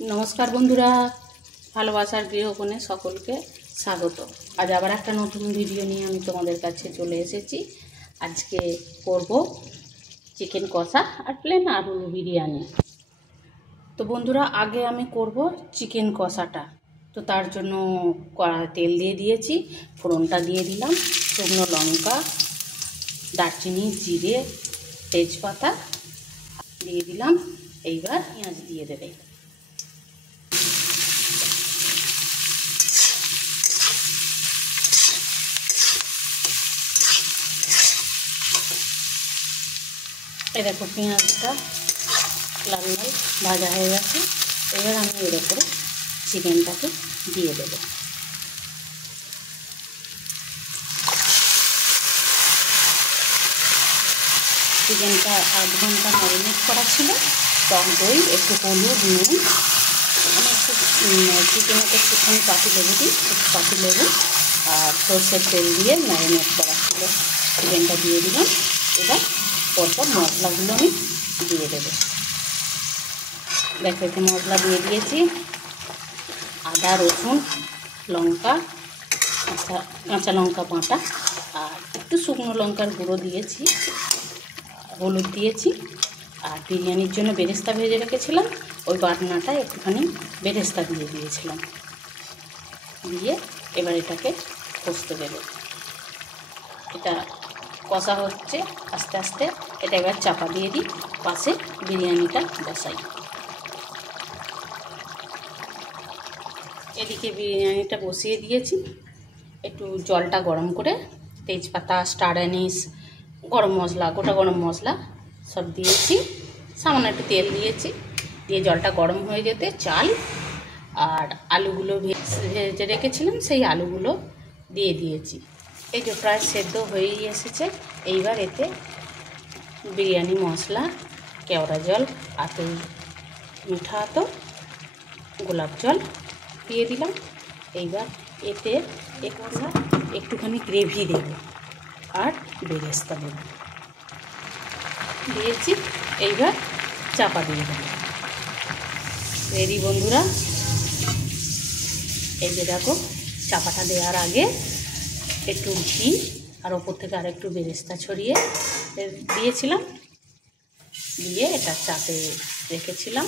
নমস্কার বন্ধুরা, ভালোবাসার গৃহকোণে সকলকে স্বাগত। আজ আবার একটা নতুন ভিডিও নিয়ে আমি তোমাদের কাছে চলে এসেছি। আজকে করব চিকেন কষা আর প্লেন আলু বিরিয়ানি। তো বন্ধুরা, আগে আমি করব চিকেন কষাটা। তো তার জন্য কড়াই তেল দিয়ে দিয়েছি, ফোড়নটা দিয়ে দিলাম, শুকনো লঙ্কা, দারচিনি, জিরে, তেজপাতা দিয়ে দিলাম। এইবার পেঁয়াজ দিয়ে দেবে। এই দেখো পেঁয়াজটা লাল লাল ভাজা হয়ে গেছে। এবার আমি এর উপরে চিকেনটাকে দিয়ে দেব। চিকেনটা 8 ঘন্টা ম্যারিনেট করা ছিল। টক দই, একটু হলুদ, নুন, আমি একটু চিকেনেতে একটুখানি পাতিলেবু দিই, পাতিলেবু আর সর্ষের তেল দিয়ে ম্যারিনেট করা ছিল। চিকেনটা দিয়ে দিলাম। এবার পরপর মশলাগুলো আমি দিয়ে দেবো। দেখো এতে মশলা দিয়ে দিয়েছি, আদা, রসুন, লঙ্কা, কাঁচা লঙ্কা বাটা, আর একটু শুকনো লঙ্কার গুঁড়ো দিয়েছি, হলুদ দিয়েছি। আর বিরিয়ানির জন্য বেরেস্তা ভেজে রেখেছিলাম, ওই বাটনাটা একটুখানি বেরেস্তা দিয়ে দিয়েছিলাম। দিয়ে এবার এটাকে কষতে দেবো। এটা কষা হচ্ছে আস্তে আস্তে। এটা এবার চাপা দিয়ে দিই, পাশে বিরিয়ানিটা বসাই। এদিকে বিরিয়ানিটা বসিয়ে দিয়েছি। একটু জলটা গরম করে তেজপাতা, স্টার অ্যানিস, গরম মশলা, গোটা গরম মশলা সব দিয়েছি। সামান্য একটু তেল দিয়েছি। দিয়ে জলটা গরম হয়ে যেতে চাল আর আলুগুলো ভেজে রেখেছিলাম, সেই আলুগুলো দিয়ে দিয়েছি। এই যে প্রায় সেদ্ধ হয়েই এসেছে। এইবার এতে বিরিয়ানি মশলা, কেওড়া জল, আতর, মিঠা আতর, গোলাপ জল দিয়ে দিলাম। এইবার এতে একটুখানি গ্রেভি দেব আর বেরেস্তা দেব দিয়েছি। এইবার চাপা দিয়ে দেব। রেডি বন্ধুরা। এই যে দেখো, চাপাটা দেওয়ার আগে একটু ঘি আর ওপর থেকে আর একটু বেরেস্তা ছড়িয়ে দিয়েছিলাম, দিয়ে এটা চাপে রেখেছিলাম।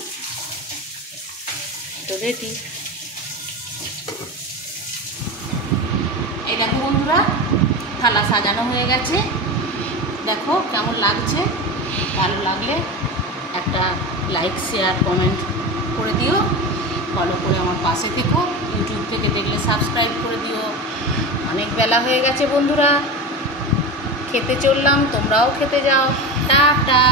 তো রেডি। এই দেখো বন্ধুরা, থালা সাজানো হয়ে গেছে। দেখো কেমন লাগছে। ভালো লাগলে একটা লাইক, শেয়ার, কমেন্ট করে দিও। ফলো করে আমার পাশে থেকো। ইউটিউব থেকে দেখলে সাবস্ক্রাইব করে দিও। অনেক বেলা হয়ে গেছে বন্ধুরা, খেতে চললাম, তোমরাও খেতে যাও। টাটা।